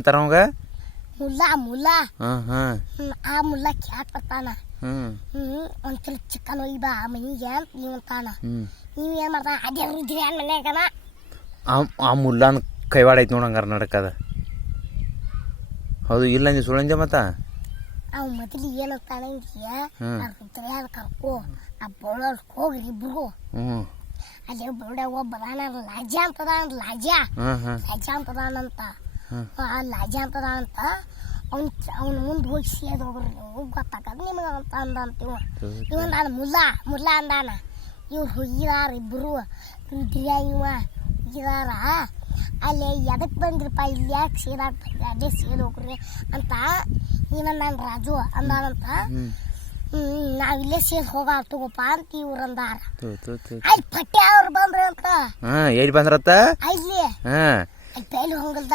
ಅಂತಾರ ಅವಂಗ ಮುಲ್ಲಾ ಮುಲ್ಲಾ ಹಾಂ ಆ ಮುಲ್ಲಾ ಕ್ಯಾಟ್ ಬರ್ತಾನ ಒಂದ್ಸಲ ಚಿಕನ್ ಒಯ್ಯಿ ಬಾ ಮನಿಗೆ ಅಂತ ನೀವು ಅಂತಾನ ನೀವು ಏನು ಮಾಡ್ತಾನ ಅದೇ ರುದ್ರಿ ಮನ್ಯಾಗನ ಆ ಮುಲ್ಲಾನ ಕೈವಾಡ ಐತಿ ನೋಡ ಹಂಗಾರ ನಡಕದ ಹೌದು ಇಲ್ಲ ನೀವು ಸುಳ್ಳಂಜ ಮತ್ತ ಅವ್ ಮೊದಲು ಏನಂತಾನ ರುದ್ರಿ ಅದು ಕರ್ಕೋ ಆ ಬೋಳೋರ್ ಹೋಗ್ರಿ ಇಬ್ರು ಅಲ್ಲಿ ಬೋರ್ಡೆ ಒಬ್ಬದಾನ ಲಾಜಾ ಅಂತದ ಲಾಜಾ ಅಂತದಾನಂತ ಆ ಲಾಜಾ ಅಂತದ ಅಂತ ಅವ್ನ ಮುಂದೆ ಹೋಗಿ ಸೇದ್ ಹೋಗ್ರಿ ನೀವು ಗೊತ್ತಾಗದ ನಿಮ್ಗೆ ಅಂತ ಅಂದಂತೀವ ಇವ ನಾನು ಮುಲ್ಲಾ ಅಂದಾನ ಇವ್ರು ಹೋಗಿದಾರ ಇಬ್ಬರು ರುದ್ರಿಯ ಇವ ಹೋಗಿದಾರ ಅಲ್ಲಿ ಎದಕ್ಕೆ ಬಂದ್ರಪ್ಪ ಇಲ್ಲಿ ಯಾಕೆ ಸೇದಾಕ ಬಂದ್ರಿ ಅದೇ ಸೇದ್ ಹೋಗ್ರಿ ಅಂತ ನೀನ ನಾನು ರಾಜು ಅಂದಾನಂತ ನಾವಿಲ್ಲೇ ಸೇದ್ ಹೋಗ ತಗೋಪ್ಪ ಅಂತ ಇವ್ರು ಅಂದಾರ ಅಲ್ಲಿ ಪಟ್ಟಿ ಅವ್ರು ಬಂದ್ರ ಅಂತ ಎಲ್ಲಿ ಬಂದ್ರತ್ತ ಅಲ್ಲಿ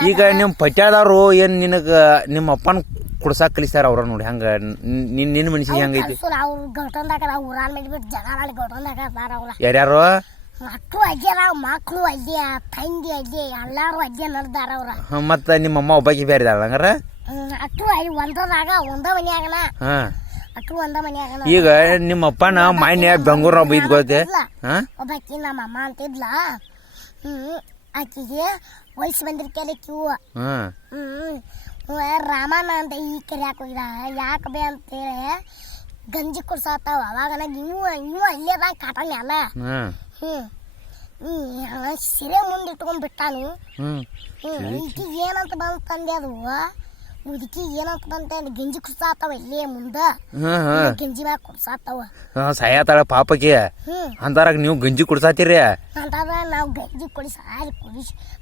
ಈಗ ನಿಮ್ಮ ಪಟ್ಯಾದವ್ರು ಏನ್ ನಿನಗ ನಿಮ್ಮ ಅಪ್ಪನ ಕುಡ್ಸಾಕ್ ಕಲಿಸ್ತಾರ ಅವ್ರ ನೋಡಿ ಹಂಗ ನಿನ್ನ ಮನುಷ್ಯ ಹೆಂಗೈತಿ ಅವ್ರು ಗೌಟಂದಾಗ ಊರಾನ್ ಮಾಡಿಬಿಟ್ಟು ಜನ ಅಲ್ಲಿ ಗೌಟಂದಾಗ ಅವ್ರ ಯಾರ್ಯಾರು ಮಕ್ಕಳು ಅಜ್ಜಾರ ಮಕ್ಕಳು ಅಜ್ಜಿ ತಂಗಿ ಅಜ್ಜಿ ಎಲ್ಲಾರು ಅಜ್ಜಿ ನಡ್ದಾರ ಅವ್ರ ಮತ್ತ ನಿಮ್ಮ ಅಮ್ಮ ಒಬ್ಬಾಕಿ ಬೇರೆ ಇದಾಳ ಹಂಗಾರ ಅಟ್ಟು ಅಲ್ಲಿ ಒಂದ ಮನ್ಯಾಗನ ಅಟ್ಟು ಒಂದ ಮನ್ಯಾಗನ ಈಗ ನಿಮ್ಮ ಅಪ್ಪನ ಮಾನ್ಯ ಬೆಂಗಳೂರ ಬೈದ್ ಗೊತ್ತೆ ಒಬ್ಬಾಕಿ ನಮ್ಮ ಅಮ್ಮ ಅಂತಿದ್ಲ ಆಕಿಗೆ ವಯಸ್ಸು ಬಂದಿರ್ಕೆಲ್ಲ ಕ್ಯೂ ರಾಮನ ಅಂತ ಈ ಕೆರೆಯಾಕ ಹೋಗಿದ ಯಾಕೆ ಬೇ ಅಂತೇಳಿ ಗಂಜಿ ಕುಡ್ಸಾತಾವ ಅವಾಗ ಇವು ಅಲ್ಲೇ ಕಾಟನ್ ಅಲ್ಲ ಸಿರೆ ಮುಂದೆ ಇಟ್ಕೊಂಡ್ ಬಿಟ್ಟಾನು ಮುದುಕಿಗೆ ಏನಂತ ಬಂತಂದೆ ಅದು ಮುದುಕಿಗೆ ಏನಂತ ಬಂತೆ ಗಂಜಿ ಕುಡ್ಸಾತಾವ ಇಲ್ಲೇ ಮುಂದ ಗಂಜಿ ಮ್ಯಾಗ ಕುಡ್ಸಾತಾವ ಸಾಯತಾಳ ಪಾಪಕ್ಕೆ ಅಂತಾರಾಗ ನೀವು ಗಂಜಿ ಕುಡ್ಸಾತೀರಿ ಅಂತಾರ ನಾವ್ ಗಂಜಿ ಕುಡಿಸಿ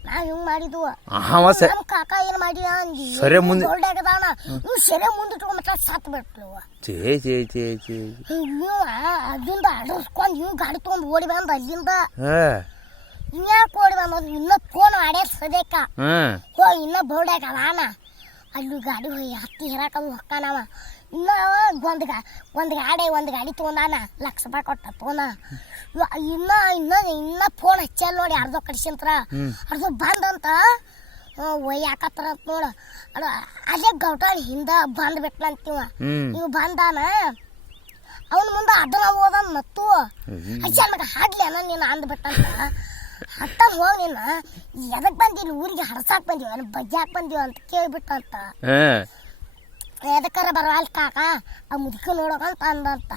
ನಾವ್ ಹಿಂಗ್ ಮಾಡಿದ್ವು ನಮ್ ಕಾಕ ಏನ್ ಮಾಡಿ ಸರಿ ಮುಂದೆ ನೀವು ಸೆರೆ ಮುಂದೆ ಇಟ್ಕೊಂಡ್ಬಿಟ್ಟ ಸತ್ ಬಿಟ್ಲು ನೀವು ಅಲ್ಲಿಂದ ಅಡರ್ಸ್ಕೊಂಡ್ ಇವ್ ಗಾಡಿ ತಗೊಂಡ್ ಓಡಿ ಬಂದ ಅಲ್ಲಿಂದ ಇನ್ಯಾಕೆ ಓಡಿ ಬಂದ ಇನ್ನ ಫೋನ್ ಮಾಡ್ಯಾರ ಸದ್ಯಕ್ಕ ಇನ್ನ ಬೋರ್ಡ್ಯಾಗ ಅದಾನ ಅಲ್ಲಿ ಗಾಡಿ ಹತ್ತಿ ಹೇರಾಕದು ಹೊಕ್ಕಾನವ ಇನ್ನ ಒಂದು ಗಾಡಿ ತೊಗೊಂಡಾನ ಲಕ್ಷ ರೂಪಾಯಿ ಕೊಟ್ಟ ತಗೊಂಡ ಇನ್ನ ಫೋನ್ ಹಚ್ಚಲ್ ನೋಡಿ ಅರ್ಧ ಕಡಿಸಂತ್ರ ಅರ್ಧ ಬಂದಂತ ಒಯ್ಯಾಕತ್ತಾರ ಅಂತ ನೋಡ ಅಲ್ಲೇ ಗೌಟಾಳಿ ಹಿಂದ ಬಂದ್ ಬಿಟ್ಲಂತೀವ ಇವ್ ಬಂದಾನ ಅವನ ಮುಂದೆ ಅದನ್ನ ಹೋದ ಮತ್ತು ಹಚ್ಚಲ್ ಮಗ ಹಾಡ್ಲಿ ಅನ್ನ ನೀನು ಅಂದ್ಬಿಟ್ಟಂತ ಹತ್ತ ಹೋಗಿ ನೀನು ಎದಕ್ ಬಂದಿಲ್ಲ ಊರಿಗೆ ಹರ್ಸಾಕ್ ಬಂದೀವ ಬಜ್ಜಾಕ್ ಬಂದೀವ ಅಂತ ಕೇಳ್ಬಿಟ್ಟಂತ ಎದಕ್ಕಾರ ಬರವಲ್ ಕಾಕ ಆ ಮುದುಕ ನೋಡೋಕಂತ ಅಂದಂತ